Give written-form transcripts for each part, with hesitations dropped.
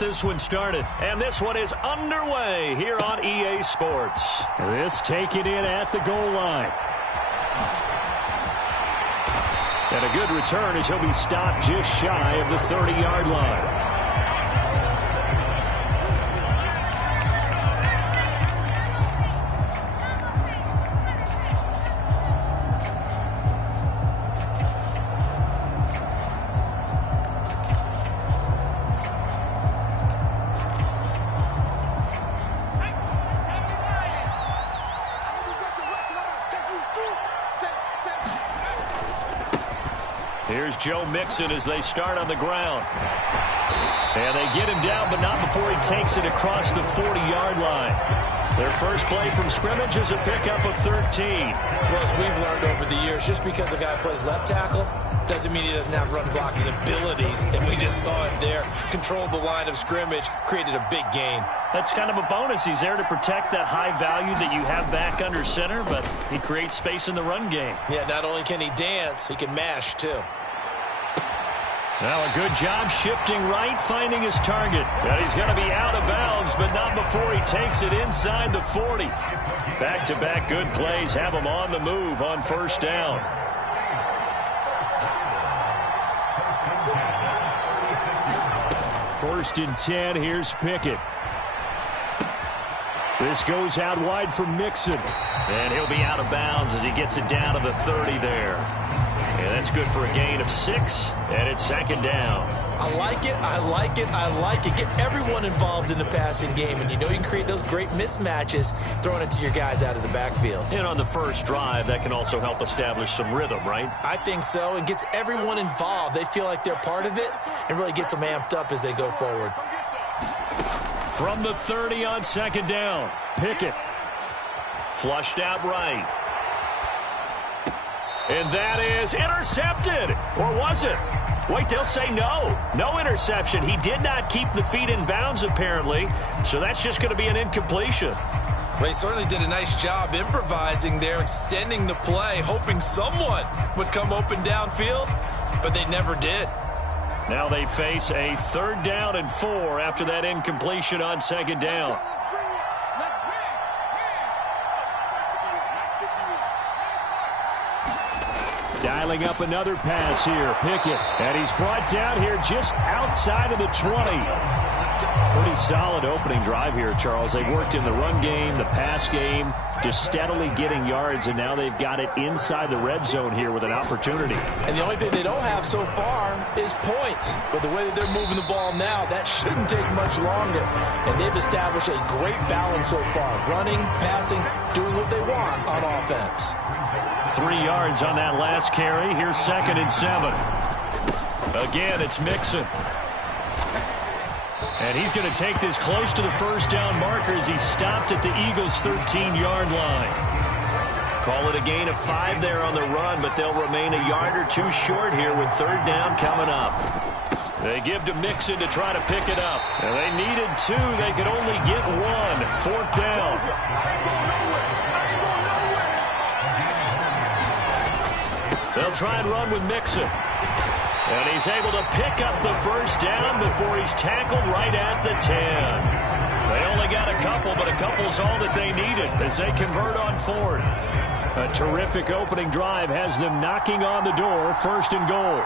this one started. And this one is underway here on EA Sports. This taken in at the goal line. And a good return as he'll be stopped just shy of the 30-yard line. Here's Joe Mixon as they start on the ground. And they get him down, but not before he takes it across the 40-yard line. Their first play from scrimmage is a pickup of 13. Well, as we've learned over the years, just because a guy plays left tackle doesn't mean he doesn't have run blocking abilities. And we just saw it there. Controlled the line of scrimmage, created a big gain. That's kind of a bonus. He's there to protect that high value that you have back under center, but he creates space in the run game. Yeah, not only can he dance, he can mash, too. Now a good job shifting right, finding his target. And he's going to be out of bounds, but not before he takes it inside the 40. Back-to-back good plays have him on the move on first down. First and 10, here's Pickett. This goes out wide for Mixon. And he'll be out of bounds as he gets it down to the 30 there. And that's good for a gain of 6, and it's second down. I like it, I like it, I like it. Get everyone involved in the passing game, and you know you can create those great mismatches throwing it to your guys out of the backfield. And on the first drive, that can also help establish some rhythm, right? I think so, and gets everyone involved. They feel like they're part of it, and really gets them amped up as they go forward. From the 30 on second down, Pickett. Flushed out right. And that is intercepted. Or was it? Wait, they'll say no. No interception. He did not keep the feet in bounds, apparently. So that's just going to be an incompletion. Well, he certainly did a nice job improvising there, extending the play, hoping someone would come open downfield, but they never did. Now they face a 3rd down and 4 after that incompletion on second down. Dialing up another pass here, Pickett. And he's brought down here just outside of the 20. Pretty solid opening drive here, Charles. They've worked in the run game, the pass game, just steadily getting yards, and now they've got it inside the red zone here with an opportunity. And the only thing they don't have so far is points. But the way that they're moving the ball now, that shouldn't take much longer. And they've established a great balance so far. Running, passing, doing what they want on offense. 3 yards on that last carry. Here's 2nd and 7. Again, it's Mixon. And he's going to take this close to the first down marker as he stopped at the Eagles' 13-yard line. Call it a gain of 5 there on the run, but they'll remain a yard or 2 short here with 3rd down coming up. They give to Mixon to try to pick it up. And they needed 2. They could only get 1. 4th down. They'll try and run with Mixon. And he's able to pick up the first down before he's tackled right at the 10. They only got a couple, but a couple's all that they needed as they convert on 4th. A terrific opening drive has them knocking on the door, 1st and goal.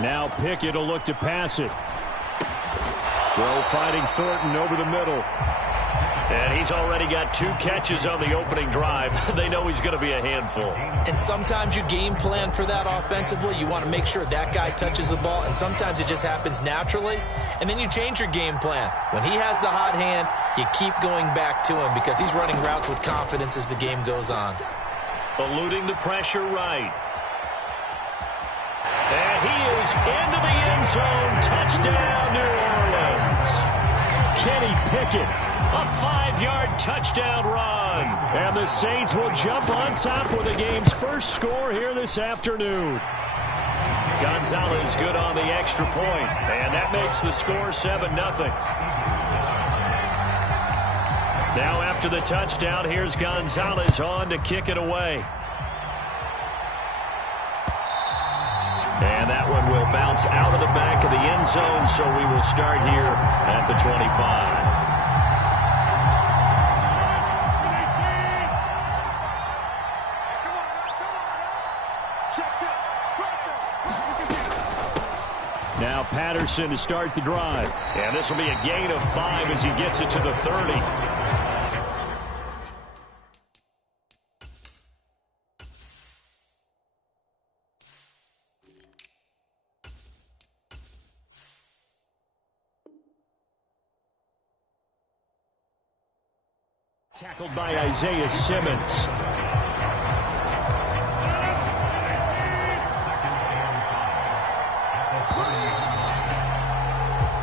Now Pickett will look to pass it. Throw fighting Thornton over the middle. And he's already got 2 catches on the opening drive. They know he's going to be a handful. And sometimes you game plan for that offensively. You want to make sure that guy touches the ball, and sometimes it just happens naturally. And then you change your game plan. When he has the hot hand, you keep going back to him because he's running routes with confidence as the game goes on. Eluding the pressure right. And he is into the end zone. Touchdown, New Orleans. Kenny Pickett. A 5-yard touchdown run. And the Saints will jump on top with the game's first score here this afternoon. Gonzalez good on the extra point, and that makes the score 7-0. Now after the touchdown, here's Gonzalez on to kick it away. And And that one will bounce out of the back of the end zone, so we will start here at the 25. Now Patterson to start the drive. And this will be a gain of 5 as he gets it to the 30. Tackled by Isaiah Simmons.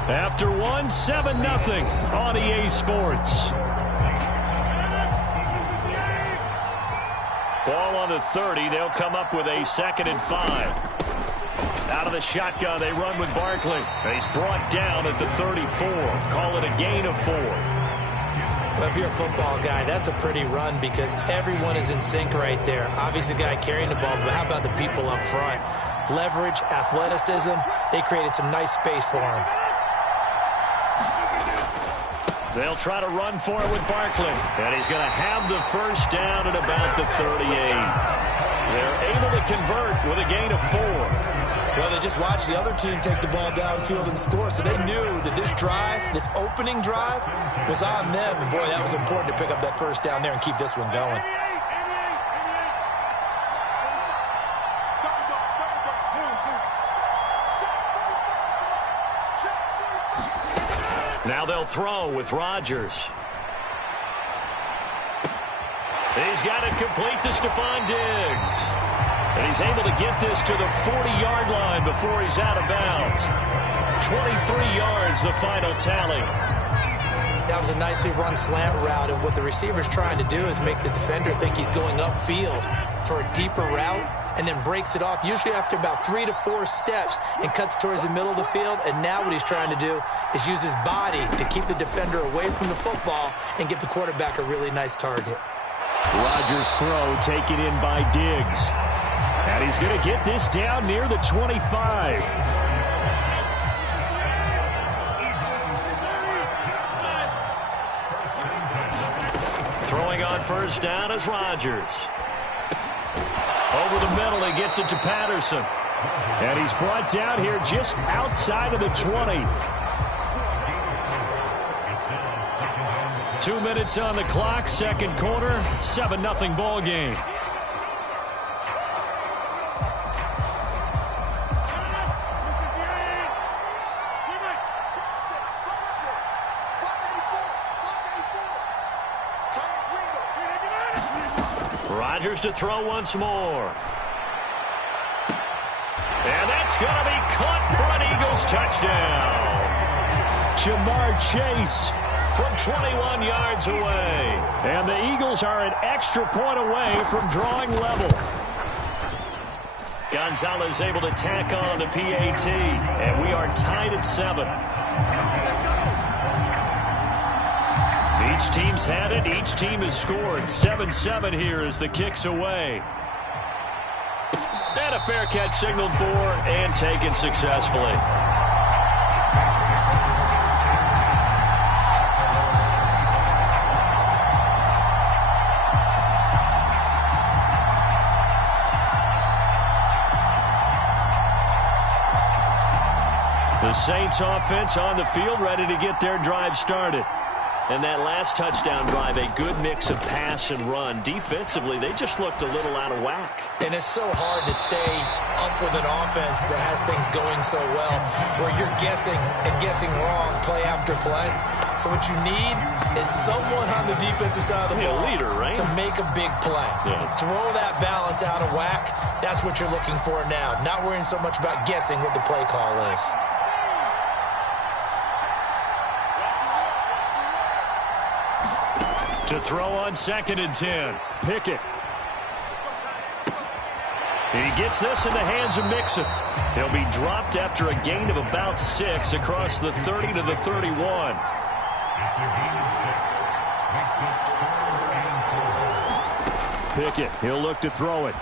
After one, 7-0 on EA Sports. Ball on the 30. They'll come up with a 2nd and 5. Out of the shotgun, they run with Barkley. He's brought down at the 34. Call it a gain of 4. Well, if you're a football guy, that's a pretty run because everyone is in sync right there. Obviously, the guy carrying the ball, but how about the people up front? Leverage, athleticism, they created some nice space for him. They'll try to run for it with Barkley. And he's going to have the first down at about the 38. They're able to convert with a gain of 4. Well, they just watched the other team take the ball downfield and score, so they knew that this drive, this opening drive, was on them. And, boy, that was important to pick up that first down there and keep this one going. Now they'll throw with Rodgers. He's got it complete to Stephon Diggs. And he's able to get this to the 40-yard line before he's out of bounds. 23 yards, the final tally. That was a nicely run slant route, and what the receiver's trying to do is make the defender think he's going upfield for a deeper route, and then breaks it off, usually after about 3 to 4 steps, and cuts towards the middle of the field. And now what he's trying to do is use his body to keep the defender away from the football and give the quarterback a really nice target. Rodgers' throw taken in by Diggs. And he's going to get this down near the 25. Throwing on first down is Rodgers. Over the middle, he gets it to Patterson. And he's brought down here just outside of the 20. 2 minutes on the clock, second quarter, 7-0 ball game. Rodgers to throw once more. And that's going to be caught for an Eagles touchdown. Jamar Chase from 21 yards away. And the Eagles are an extra point away from drawing level. Gonzalez able to tack on the PAT. And we are tied at 7. Each team's had it. Each team has scored. 7-7 here as the kick's away. And a fair catch signaled for and taken successfully. The Saints offense on the field, ready to get their drive started. And that last touchdown drive, a good mix of pass and run. Defensively, they just looked a little out of whack. And it's so hard to stay up with an offense that has things going so well, where you're guessing and guessing wrong play after play. So what you need is someone on the defensive side of the ball, a leader, right? to make a big play. Yeah. Throw that balance out of whack. That's what you're looking for now. Not worrying so much about guessing what the play call is. To throw on 2nd and 10. Pickett. He gets this in the hands of Mixon. He'll be dropped after a gain of about 6 across the 30 to the 31. Pickett, he'll look to throw it.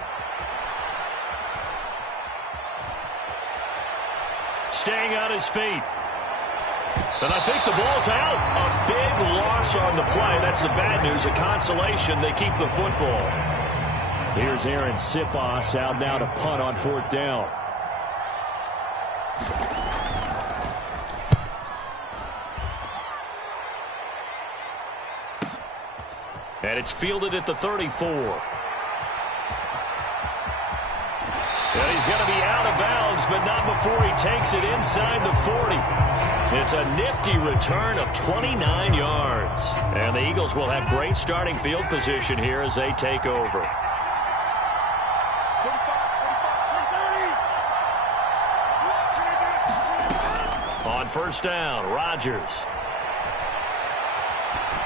staying on his feet. And I think the ball's out. A big loss on the play. That's the bad news. A consolation. They keep the football. Here's Aaron Sipos out now to punt on 4th down. And it's fielded at the 34. And he's going to be out of bounds, but not before he takes it inside the 40. It's a nifty return of 29 yards. And the Eagles will have great starting field position here as they take over. On 1st down, Rodgers.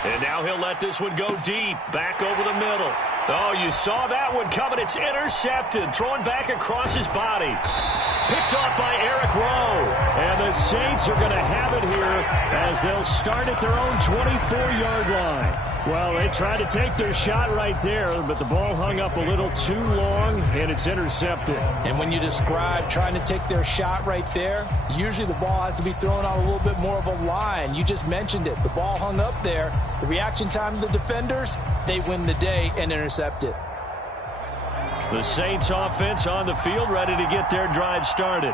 And now he'll let this one go deep, back over the middle. Oh, you saw that one coming. It's intercepted, thrown back across his body. Picked off by Eric Rowe. And the Saints are going to have it here as they'll start at their own 24-yard line. Well, they tried to take their shot right there, but the ball hung up a little too long, and it's intercepted. And when you describe trying to take their shot right there, usually the ball has to be thrown on a little bit more of a line. You just mentioned it. The ball hung up there. The reaction time of the defenders, they win the day and intercept it. The Saints offense on the field, ready to get their drive started.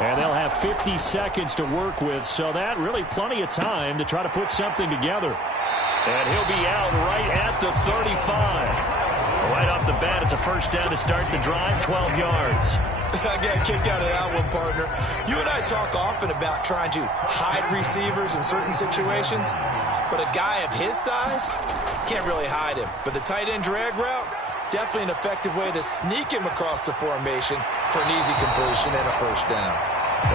And they'll have 50 seconds to work with, so that really plenty of time to try to put something together. And he'll be out right at the 35. Right off the bat, it's a 1st down to start the drive, 12 yards. I got kicked out of that one, partner. You and I talk often about trying to hide receivers in certain situations, but a guy of his size can't really hide him. But the tight end drag route, definitely an effective way to sneak him across the formation for an easy completion and a 1st down.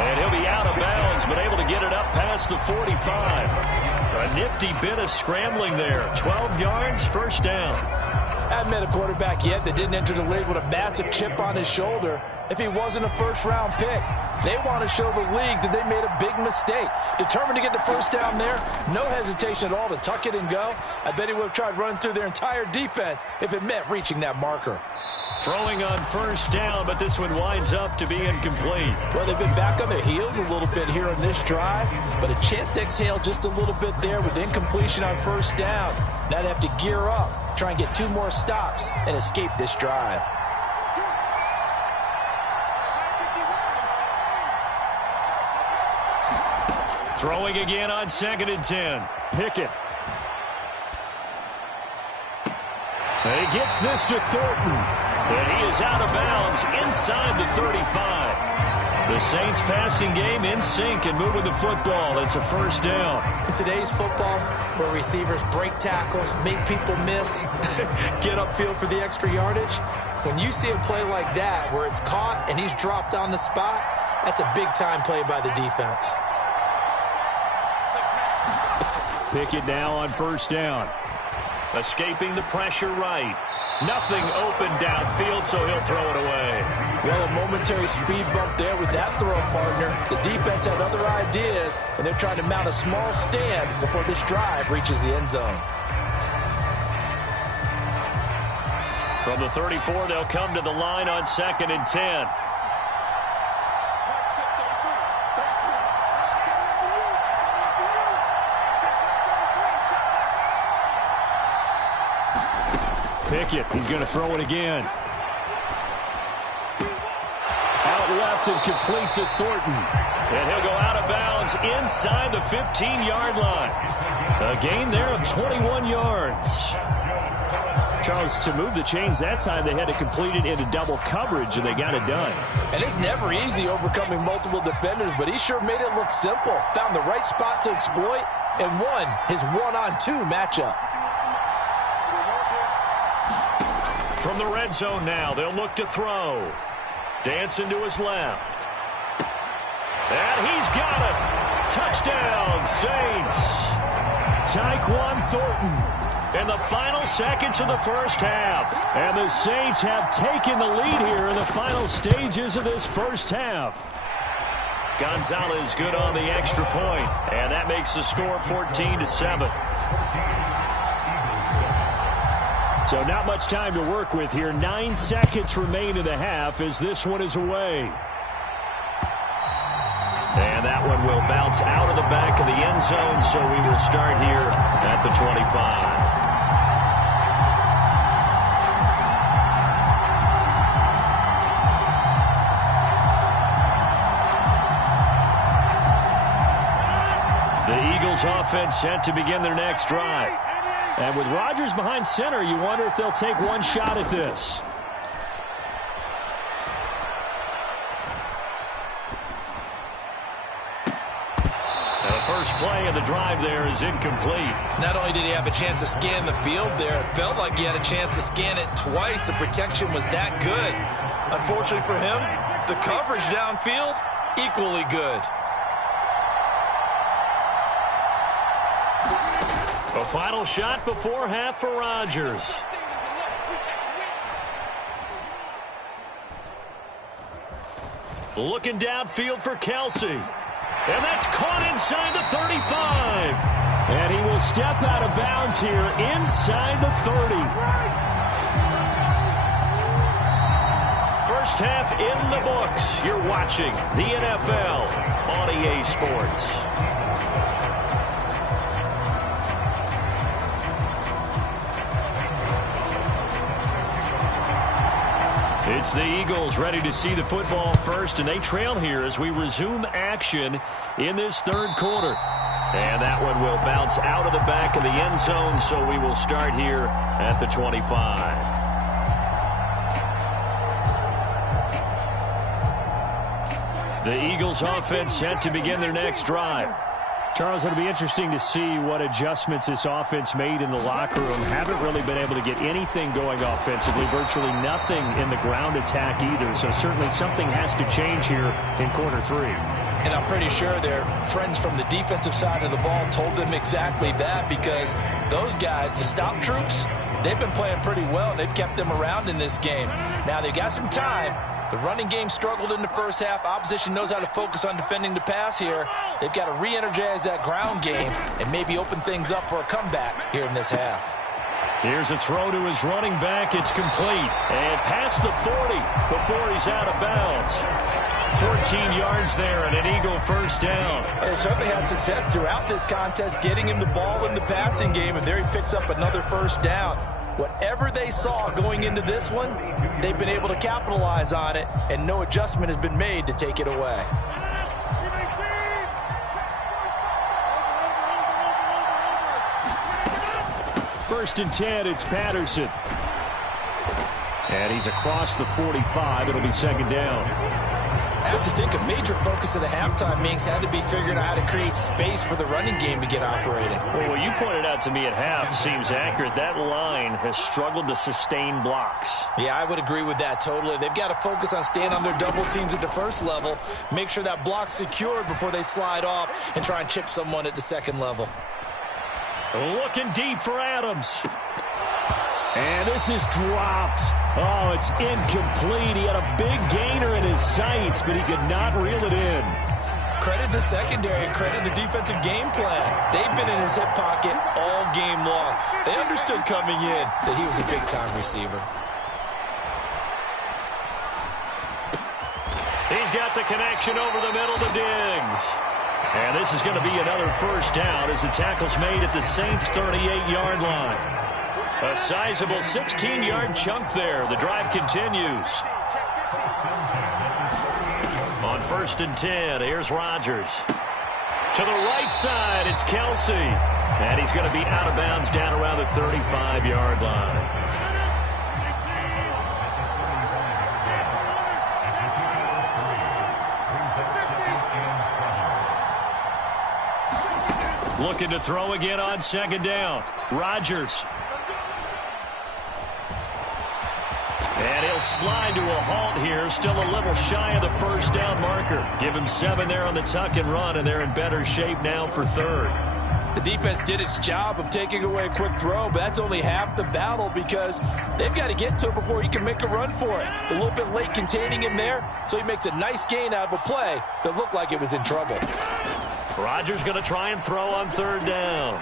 And he'll be out of bounds, but able to get it up past the 45. A nifty bit of scrambling there. 12 yards, 1st down. I haven't met a quarterback yet that didn't enter the league with a massive chip on his shoulder if he wasn't a 1st-round pick. They want to show the league that they made a big mistake. Determined to get the 1st down there, no hesitation at all to tuck it and go. I bet he would have tried running through their entire defense if it meant reaching that marker. Throwing on 1st down, but this one winds up to be incomplete. Well, they've been back on their heels a little bit here on this drive, but a chance to exhale just a little bit there with incompletion on 1st down. Now they have to gear up, try and get 2 more stops, and escape this drive. Throwing again on 2nd and 10. Pickett. And he gets this to Thornton. And he is out of bounds inside the 35. The Saints passing game in sync and moving the football. It's a 1st down. In today's football, where receivers break tackles, make people miss, get upfield for the extra yardage, when you see a play like that where it's caught and he's dropped on the spot, that's a big-time play by the defense. Pickett now on 1st down. Escaping the pressure right. Nothing open downfield, so he'll throw it away. Well, a momentary speed bump there with that throw, partner. The defense had other ideas, and they're trying to mount a small stand before this drive reaches the end zone. From the 34, they'll come to the line on 2nd and 10. Pickett, he's going to throw it again. Out left and complete to Thornton. And he'll go out of bounds inside the 15-yard line. A gain there of 21 yards. Charles, to move the chains that time, they had to complete it into double coverage, and they got it done. And it's never easy overcoming multiple defenders, but he sure made it look simple. Found the right spot to exploit and won his 1-on-2 matchup. From the red zone now, they'll look to throw. Dancing to his left. And he's got it. Touchdown, Saints. Tyquan Thornton. In the final seconds of the 1st half. And the Saints have taken the lead here in the final stages of this 1st half. Gonzalez good on the extra point. And that makes the score 14-7. So not much time to work with here. 9 seconds remain in the half as this one is away. And that one will bounce out of the back of the end zone, so we will start here at the 25. The Eagles offense set to begin their next drive. And with Rodgers behind center, you wonder if they'll take one shot at this. And the first play of the drive there is incomplete. Not only did he have a chance to scan the field there, it felt like he had a chance to scan it twice. The protection was that good. Unfortunately for him, the coverage downfield, equally good. A final shot before half for Rodgers. Looking downfield for Kelsey. And that's caught inside the 35. And he will step out of bounds here inside the 30. First half in the books. You're watching the NFL on EA Sports. It's the Eagles ready to see the football first, and they trail here as we resume action in this third quarter. And that one will bounce out of the back of the end zone, so we will start here at the 25. The Eagles offense set to begin their next drive. Charles, it'll be interesting to see what adjustments this offense made in the locker room. Haven't really been able to get anything going offensively, virtually nothing in the ground attack either. So certainly something has to change here in quarter three. And I'm pretty sure their friends from the defensive side of the ball told them exactly that, because those guys, the stop troops, they've been playing pretty well. They've kept them around in this game. Now they've got some time. The running game struggled in the first half. Opposition knows how to focus on defending the pass here. They've got to re-energize that ground game and maybe open things up for a comeback here in this half. Here's a throw to his running back. It's complete. And past the 40 before he's out of bounds. 14 yards there and an Eagle first down. They certainly had success throughout this contest getting him the ball in the passing game, and there he picks up another first down. Whatever they saw going into this one, they've been able to capitalize on it, and no adjustment has been made to take it away. First and 10, it's Patterson. And he's across the 45. It'll be second down. I have to think a major focus of the halftime meetings had to be figuring out how to create space for the running game to get operating. Well, what you pointed out to me at half seems accurate. That line has struggled to sustain blocks. Yeah, I would agree with that totally. They've got to focus on staying on their double teams at the first level, make sure that block's secured before they slide off and try and chip someone at the second level. Looking deep for Adams. And this is dropped. Oh, it's incomplete. He had a big gainer in his sights, but he could not reel it in. Credit the secondary and credit the defensive game plan. They've been in his hip pocket all game long. They understood coming in that he was a big-time receiver. He's got the connection over the middle to Diggs. And this is going to be another first down as the tackle's made at the Saints' 38-yard line. A sizable 16-yard chunk there. The drive continues. On first and 10, here's Rodgers. To the right side, it's Kelsey. And he's going to be out of bounds down around the 35-yard line. Looking to throw again on second down. Rodgers. And he'll slide to a halt here. Still a little shy of the first down marker. Give him 7 there on the tuck and run, and they're in better shape now for third. The defense did its job of taking away a quick throw, but that's only half the battle because they've got to get to it before he can make a run for it. A little bit late containing him there, so he makes a nice gain out of a play that looked like it was in trouble. Rodgers going to try and throw on third down.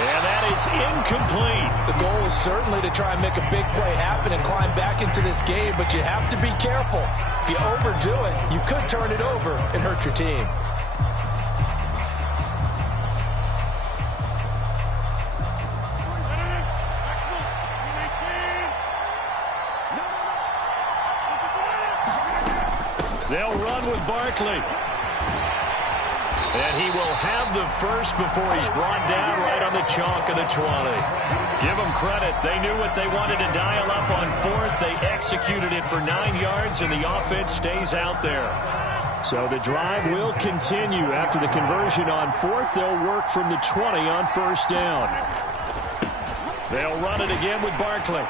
And that is incomplete. The goal is certainly to try and make a big play happen and climb back into this game, but you have to be careful. If you overdo it, you could turn it over and hurt your team. They'll run with Barkley. And he will have the first before he's brought down right on the chalk of the 20. Give them credit. They knew what they wanted to dial up on fourth. They executed it for 9 yards, and the offense stays out there. So the drive will continue. After the conversion on fourth, they'll work from the 20 on first down. They'll run it again with Barkley.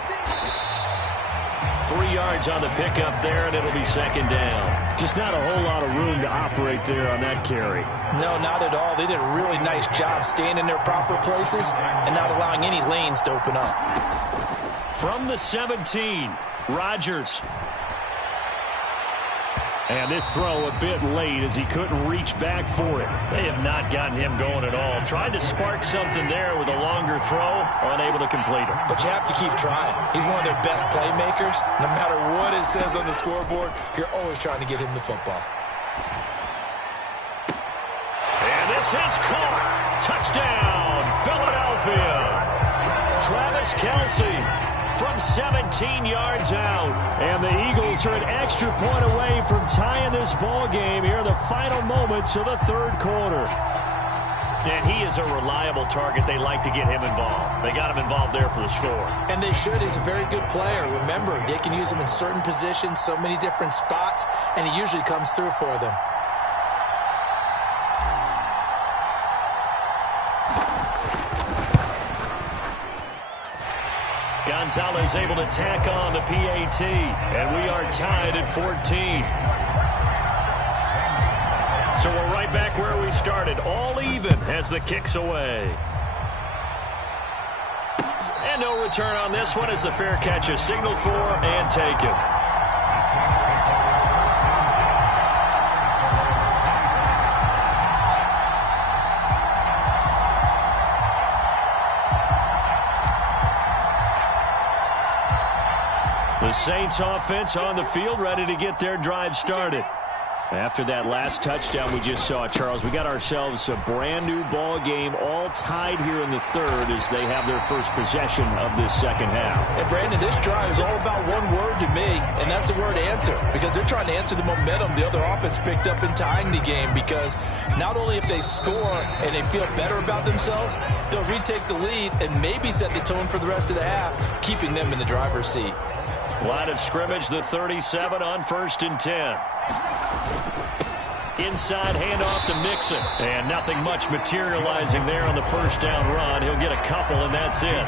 3 yards on the pickup there, and it'll be second down. Just not a whole lot of room to operate there on that carry. No, not at all. They did a really nice job staying in their proper places and not allowing any lanes to open up. From the 17, Rodgers. And this throw a bit late as he couldn't reach back for it. They have not gotten him going at all. Tried to spark something there with a longer throw, unable to complete it. But you have to keep trying. He's one of their best playmakers. No matter what it says on the scoreboard, you're always trying to get him the football. And this is caught. Touchdown, Philadelphia. Travis Kelce from 17 yards out. And the Eagles are an extra point away from tying this ball game here in the final moments of the third quarter. And he is a reliable target. They like to get him involved. They got him involved there for the score. And they should. He's a very good player. Remember, they can use him in certain positions, so many different spots, and he usually comes through for them. Gonzalez able to tack on the PAT, and we are tied at 14. So we're right back where we started, all even as the kick's away. And no return on this one as the fair catch is signaled for and taken. The Saints offense on the field, ready to get their drive started. After that last touchdown we just saw, Charles, we got ourselves a brand new ball game, all tied here in the third as they have their first possession of this second half. And Brandon, this drive is all about one word to me, and that's the word answer, because they're trying to answer the momentum the other offense picked up in tying the game, because not only if they score and they feel better about themselves, they'll retake the lead and maybe set the tone for the rest of the half, keeping them in the driver's seat. Line of scrimmage, the 37 on 1st and 10. Inside handoff to Mixon. And nothing much materializing there on the first down run. He'll get a couple, and that's it.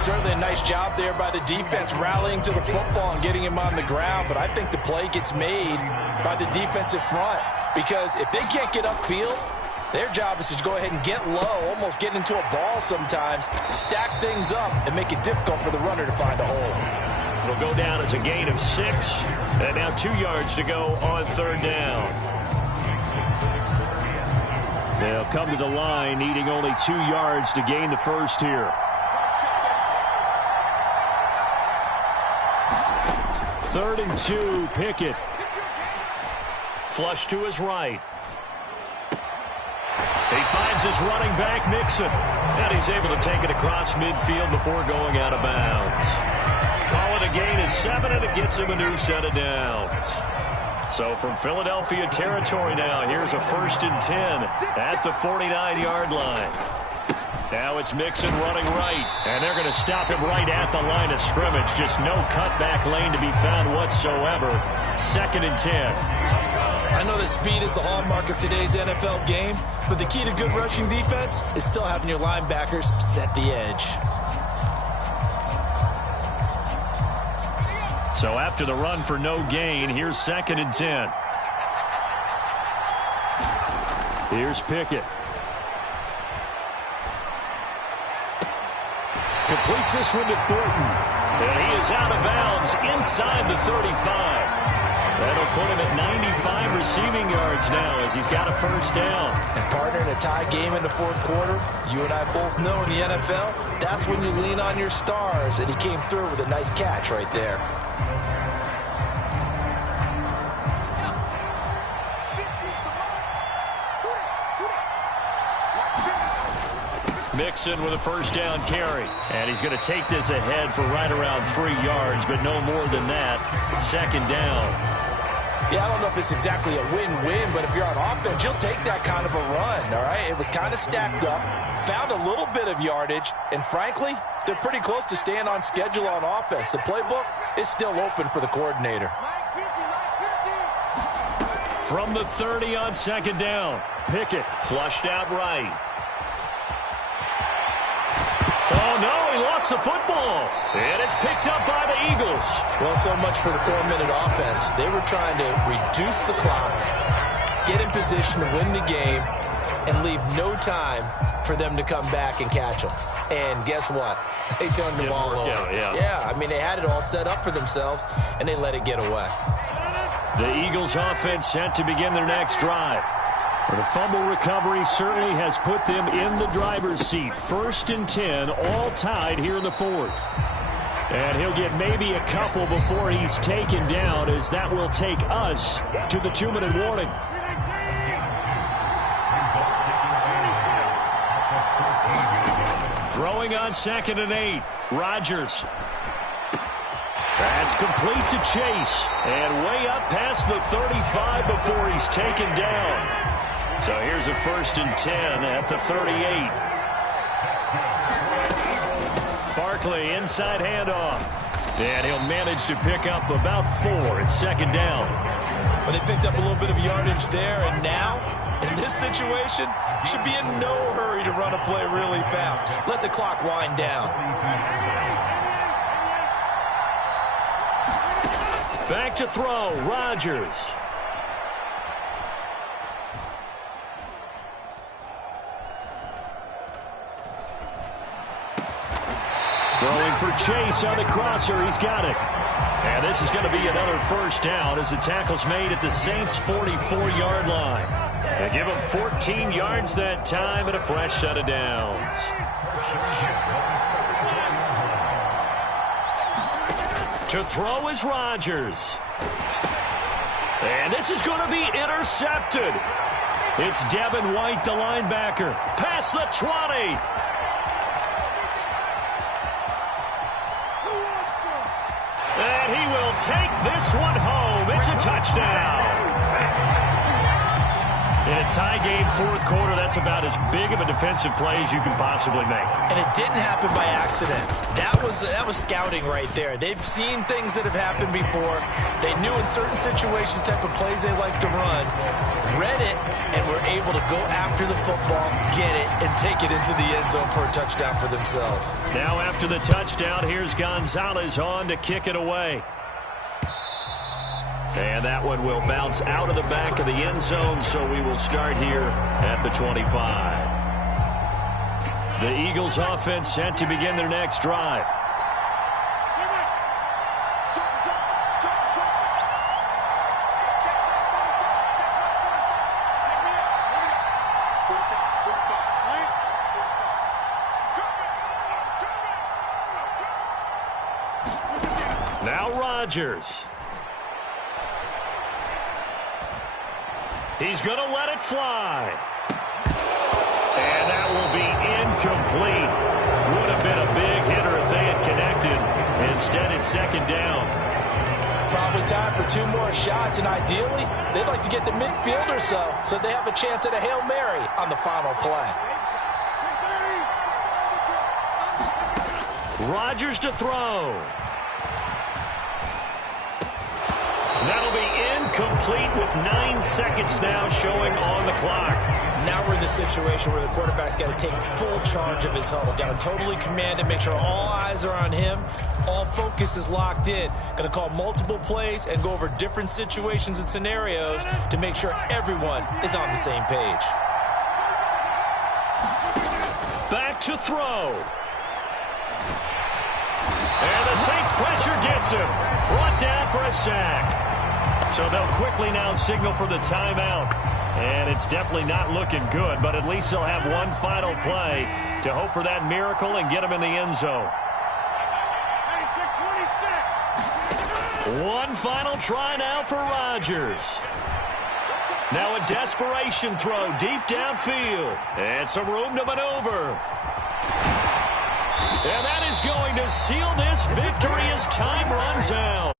Certainly a nice job there by the defense rallying to the football and getting him on the ground. But I think the play gets made by the defensive front. Because if they can't get upfield, their job is to go ahead and get low, almost get into a ball sometimes, stack things up, and make it difficult for the runner to find a hole. It'll go down as a gain of 6. And now 2 yards to go on third down. They'll come to the line, needing only 2 yards to gain the first here. 3rd and 2, Pickett. Flush to his right. He finds his running back, Mixon. And he's able to take it across midfield before going out of bounds. Call it a gain of 7, and it gets him a new set of downs. So from Philadelphia territory now, here's a 1st and 10 at the 49-yard line. Now it's Mixon running right, and they're going to stop him right at the line of scrimmage. Just no cutback lane to be found whatsoever. 2nd and 10. I know that speed is the hallmark of today's NFL game, but the key to good rushing defense is still having your linebackers set the edge. So after the run for no gain, here's 2nd and 10. Here's Pickett. Completes this one to Thornton. And he is out of bounds inside the 35. That'll put him at 95 receiving yards now as he's got a first down. And partner, in a tie game in the fourth quarter, you and I both know in the NFL, that's when you lean on your stars, and he came through with a nice catch right there. Mixon with a first down carry. And he's going to take this ahead for right around 3 yards, but no more than that. Second down. Yeah, I don't know if it's exactly a win-win, but if you're on offense, you'll take that kind of a run, all right? It was kind of stacked up, found a little bit of yardage, and frankly, they're pretty close to staying on schedule on offense. The playbook is still open for the coordinator. From the 30 on second down, Pickett flushed out right. Oh, no, he lost the football. And it's picked up by the Eagles. Well, so much for the 4-minute offense. They were trying to reduce the clock, get in position to win the game, and leave no time for them to come back and catch them. And guess what? They turned the ball over. Yeah, I mean, they had it all set up for themselves, and they let it get away. The Eagles offense set to begin their next drive. The fumble recovery certainly has put them in the driver's seat. 1st and 10, all tied here in the fourth. And he'll get maybe a couple before he's taken down, as that will take us to the 2-minute warning. Throwing on 2nd and 8, Rodgers. That's complete to Chase, and way up past the 35 before he's taken down. So here's a 1st and 10 at the 38. Barkley inside handoff. And he'll manage to pick up about 4 at second down. But they picked up a little bit of yardage there, and now, in this situation, should be in no hurry to run a play really fast. Let the clock wind down. Back to throw, Rodgers. Throwing for Chase on the crosser. He's got it. And this is going to be another first down as the tackle's made at the Saints' 44-yard line. They give him 14 yards that time and a fresh set of downs. To throw is Rodgers. And this is going to be intercepted. It's Devin White, the linebacker. Past the 20. And he will take this one home. It's a touchdown. In a tie game, fourth quarter, that's about as big of a defensive play as you can possibly make. And it didn't happen by accident. That was scouting right there. They've seen things that have happened before. They knew in certain situations type of plays they like to run, read it, and were able to go after the football, get it, and take it into the end zone for a touchdown for themselves. Now after the touchdown, here's Gonzalez on to kick it away. And that one will bounce out of the back of the end zone, so we will start here at the 25. The Eagles offense set to begin their next drive. Now Rodgers. He's going to let it fly. And that will be incomplete. Would have been a big hitter if they had connected. Instead, it's second down. Probably time for 2 more shots, and ideally, they'd like to get to midfield or so they have a chance at a Hail Mary on the final play. Rodgers to throw. That'll be incomplete with 9 seconds now showing on the clock. Now we're in the situation where the quarterback's got to take full charge of his huddle. Got to totally command it, make sure all eyes are on him. All focus is locked in. Going to call multiple plays and go over different situations and scenarios to make sure everyone is on the same page. Back to throw. And the Saints pressure gets him. Brought down for a sack. So they'll quickly now signal for the timeout. And it's definitely not looking good, but at least they'll have one final play to hope for that miracle and get them in the end zone. One final try now for Rodgers. Now a desperation throw deep downfield. And some room to maneuver. And that is going to seal this victory as time runs out.